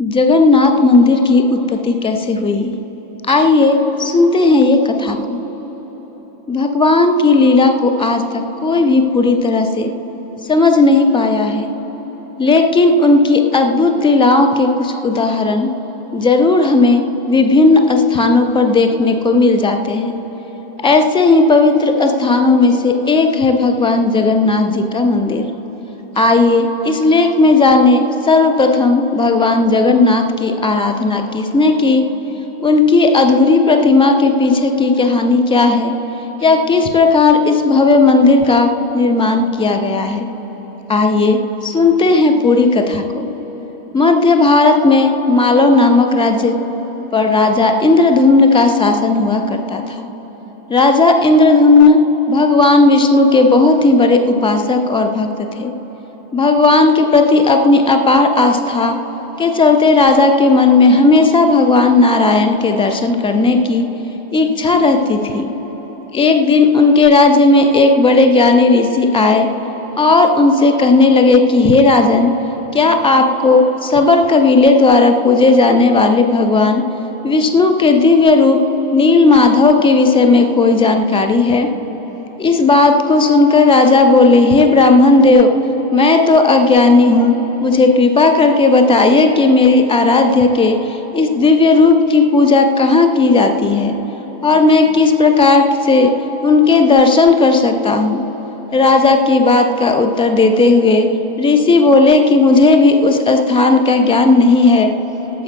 जगन्नाथ मंदिर की उत्पत्ति कैसे हुई? आइए सुनते हैं ये कथा को। भगवान की लीला को आज तक कोई भी पूरी तरह से समझ नहीं पाया है, लेकिन उनकी अद्भुत लीलाओं के कुछ उदाहरण जरूर हमें विभिन्न स्थानों पर देखने को मिल जाते हैं। ऐसे ही पवित्र स्थानों में से एक है भगवान जगन्नाथ जी का मंदिर। आइए इस लेख में जाने सर्वप्रथम भगवान जगन्नाथ की आराधना किसने की, उनकी अधूरी प्रतिमा के पीछे की कहानी क्या है, या किस प्रकार इस भव्य मंदिर का निर्माण किया गया है। आइए सुनते हैं पूरी कथा को। मध्य भारत में मालव नामक राज्य पर राजा इंद्रद्युम्न का शासन हुआ करता था। राजा इंद्रद्युम्न भगवान विष्णु के बहुत ही बड़े उपासक और भक्त थे। भगवान के प्रति अपनी अपार आस्था के चलते राजा के मन में हमेशा भगवान नारायण के दर्शन करने की इच्छा रहती थी। एक दिन उनके राज्य में एक बड़े ज्ञानी ऋषि आए और उनसे कहने लगे कि हे राजन, क्या आपको सबर कबीले द्वारा पूजे जाने वाले भगवान विष्णु के दिव्य रूप नीलमाधव के विषय में कोई जानकारी है? इस बात को सुनकर राजा बोले, हे ब्राह्मण देव, मैं तो अज्ञानी हूँ, मुझे कृपा करके बताइए कि मेरी आराध्य के इस दिव्य रूप की पूजा कहाँ की जाती है और मैं किस प्रकार से उनके दर्शन कर सकता हूँ। राजा की बात का उत्तर देते हुए ऋषि बोले कि मुझे भी उस स्थान का ज्ञान नहीं है,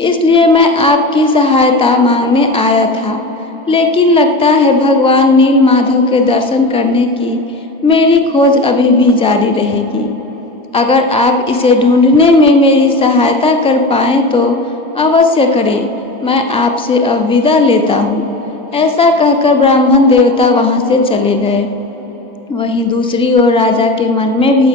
इसलिए मैं आपकी सहायता मांगने आया था, लेकिन लगता है भगवान नीलमाधव के दर्शन करने की मेरी खोज अभी भी जारी रहेगी। अगर आप इसे ढूंढने में मेरी सहायता कर पाएं तो अवश्य करें, मैं आपसे अब विदा लेता हूँ। ऐसा कहकर ब्राह्मण देवता वहाँ से चले गए। वहीं दूसरी ओर राजा के मन में भी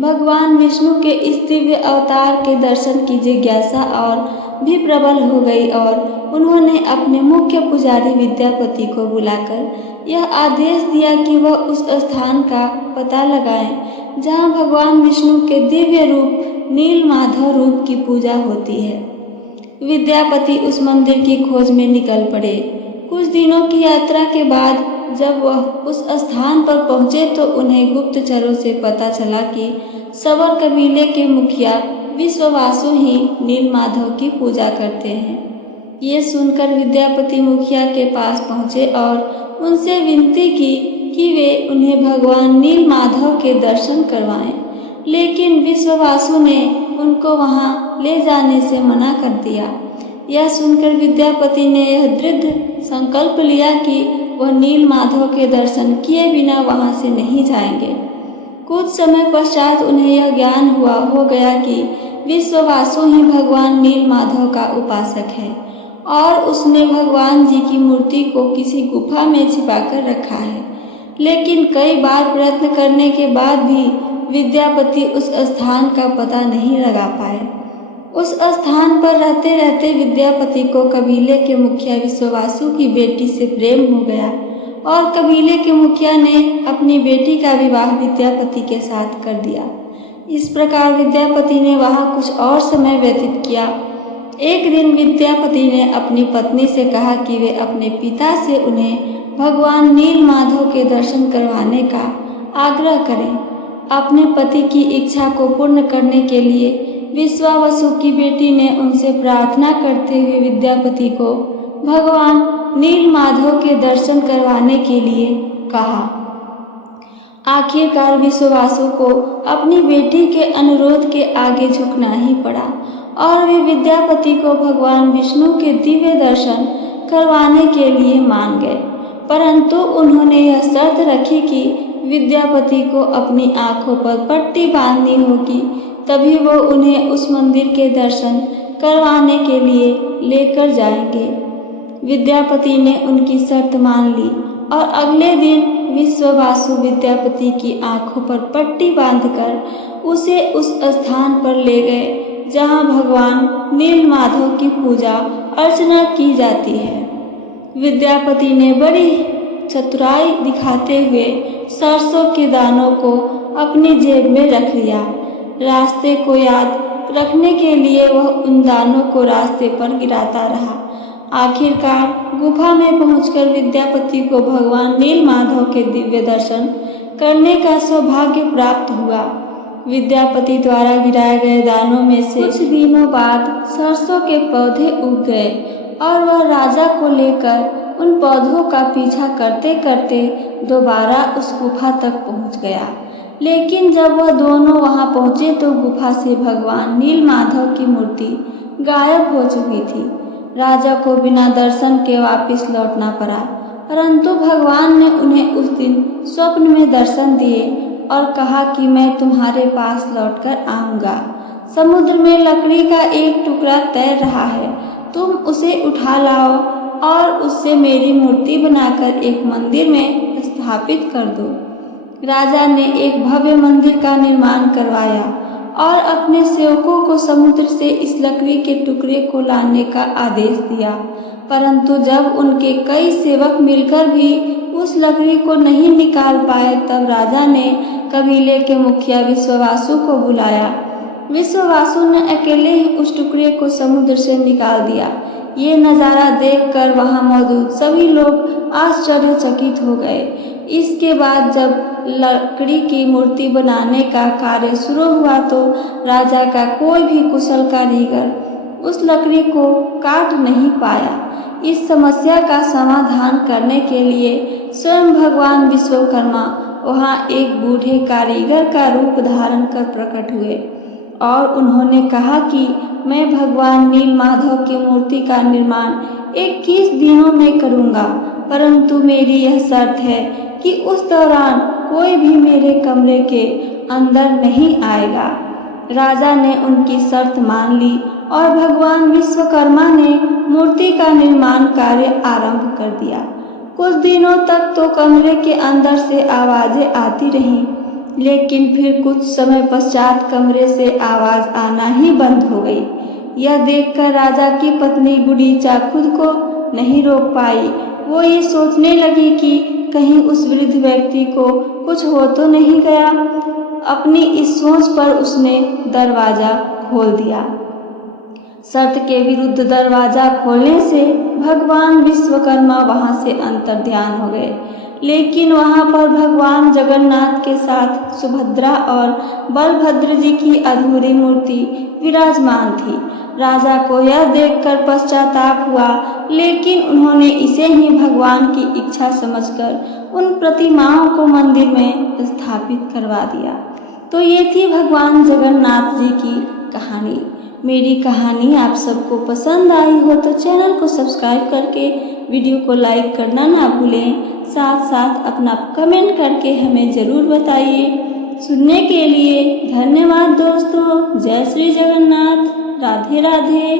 भगवान विष्णु के इस दिव्य अवतार के दर्शन की जिज्ञासा और भी प्रबल हो गई और उन्होंने अपने मुख्य पुजारी विद्यापति को बुलाकर यह आदेश दिया कि वह उस स्थान का पता लगाएं जहां भगवान विष्णु के दिव्य रूप नीलमाधव रूप की पूजा होती है। विद्यापति उस मंदिर की खोज में निकल पड़े। कुछ दिनों की यात्रा के बाद जब वह उस स्थान पर पहुंचे तो उन्हें गुप्तचरों से पता चला कि सबर कबीले के मुखिया विश्ववासु ही नीलमाधव की पूजा करते हैं। ये सुनकर विद्यापति मुखिया के पास पहुंचे और उनसे विनती की कि वे उन्हें भगवान नीलमाधव के दर्शन करवाएं, लेकिन विश्ववासु ने उनको वहां ले जाने से मना कर दिया। यह सुनकर विद्यापति ने यह दृढ़ संकल्प लिया कि वह नीलमाधव के दर्शन किए बिना वहां से नहीं जाएंगे। कुछ समय पश्चात उन्हें यह ज्ञान हो गया कि विश्ववासु ही भगवान नीलमाधव का उपासक है और उसने भगवान जी की मूर्ति को किसी गुफा में छिपाकर रखा है। लेकिन कई बार प्रयत्न करने के बाद भी विद्यापति उस स्थान का पता नहीं लगा पाए। उस स्थान पर रहते रहते विद्यापति को कबीले के मुखिया विश्ववासु की बेटी से प्रेम हो गया और कबीले के मुखिया ने अपनी बेटी का विवाह विद्यापति के साथ कर दिया। इस प्रकार विद्यापति ने वहां कुछ और समय व्यतीत किया। एक दिन विद्यापति ने अपनी पत्नी से कहा कि वे अपने पिता से उन्हें भगवान नीलमाधव के दर्शन करवाने का आग्रह करें। अपने पति की इच्छा को पूर्ण करने के लिए विश्वावसु की बेटी ने उनसे प्रार्थना करते हुए विद्यापति को भगवान नीलमाधव के दर्शन करवाने के लिए कहा। आखिरकार विश्वावसु को अपनी बेटी के अनुरोध के आगे झुकना ही पड़ा और वे विद्यापति को भगवान विष्णु के दिव्य दर्शन करवाने के लिए मान गए, परंतु उन्होंने यह शर्त रखी कि विद्यापति को अपनी आंखों पर पट्टी बांधनी होगी, तभी वो उन्हें उस मंदिर के दर्शन करवाने के लिए लेकर जाएंगे। विद्यापति ने उनकी शर्त मान ली और अगले दिन विश्ववासु विद्यापति की आंखों पर पट्टी बांधकर उसे उस स्थान पर ले गए जहां भगवान नीलमाधव की पूजा अर्चना की जाती है। विद्यापति ने बड़ी चतुराई दिखाते हुए सरसों के दानों को अपनी जेब में रख लिया। रास्ते को याद रखने के लिए वह उन दानों को रास्ते पर गिराता रहा। आखिरकार गुफा में पहुंचकर विद्यापति को भगवान नीलमाधव के दिव्य दर्शन करने का सौभाग्य प्राप्त हुआ। विद्यापति द्वारा गिराए गए दानों में से कुछ दिनों बाद सरसों के पौधे उग गए और वह राजा को लेकर उन पौधों का पीछा करते करते दोबारा उस गुफा तक पहुंच गया। लेकिन जब वह दोनों वहां पहुंचे तो गुफा से भगवान नीलमाधव की मूर्ति गायब हो चुकी थी। राजा को बिना दर्शन के वापस लौटना पड़ा, परंतु भगवान ने उन्हें उस दिन स्वप्न में दर्शन दिए और कहा कि मैं तुम्हारे पास लौटकर आऊँगा। समुद्र में लकड़ी का एक टुकड़ा तैर रहा है, तुम उसे उठा लाओ और उससे मेरी मूर्ति बनाकर एक मंदिर में स्थापित कर दो। राजा ने एक भव्य मंदिर का निर्माण करवाया और अपने सेवकों को समुद्र से इस लकड़ी के टुकड़े को लाने का आदेश दिया, परंतु जब उनके कई सेवक मिलकर भी उस लकड़ी को नहीं निकाल पाए तब राजा ने कबीले के मुखिया विश्वावसु को बुलाया। विश्वावसु ने अकेले ही उस टुकड़े को समुद्र से निकाल दिया। ये नज़ारा देखकर वहां मौजूद सभी लोग आश्चर्यचकित हो गए। इसके बाद जब लकड़ी की मूर्ति बनाने का कार्य शुरू हुआ तो राजा का कोई भी कुशल कारीगर उस लकड़ी को काट नहीं पाया। इस समस्या का समाधान करने के लिए स्वयं भगवान विश्वकर्मा वहां एक बूढ़े कारीगर का रूप धारण कर प्रकट हुए और उन्होंने कहा कि मैं भगवान नीलमाधव की मूर्ति का निर्माण 21 दिनों में करूंगा, परंतु मेरी यह शर्त है कि उस दौरान कोई भी मेरे कमरे के अंदर नहीं आएगा। राजा ने उनकी शर्त मान ली और भगवान विश्वकर्मा ने मूर्ति का निर्माण कार्य आरंभ कर दिया। कुछ दिनों तक तो कमरे के अंदर से आवाजें आती रहीं, लेकिन फिर कुछ समय पश्चात कमरे से आवाज आना ही बंद हो गई। यह देखकर राजा की पत्नी गुडीचा खुद को नहीं रोक पाई। वो ये सोचने लगी कि कहीं उस वृद्ध व्यक्ति को कुछ हो तो नहीं गया। अपनी इस सोच पर उसने दरवाजा खोल दिया। शर्त के विरुद्ध दरवाजा खोलने से भगवान विश्वकर्मा वहां से अंतर्ध्यान हो गए, लेकिन वहां पर भगवान जगन्नाथ के साथ सुभद्रा और बलभद्र जी की अधूरी मूर्ति विराजमान थी। राजा को यह देखकर पश्चाताप हुआ, लेकिन उन्होंने इसे ही भगवान की इच्छा समझकर उन प्रतिमाओं को मंदिर में स्थापित करवा दिया। तो ये थी भगवान जगन्नाथ जी की कहानी। मेरी कहानी आप सबको पसंद आई हो तो चैनल को सब्सक्राइब करके वीडियो को लाइक करना ना भूलें। साथ साथ अपना कमेंट करके हमें ज़रूर बताइए। सुनने के लिए धन्यवाद दोस्तों। जय श्री जगन्नाथ। राधे राधे।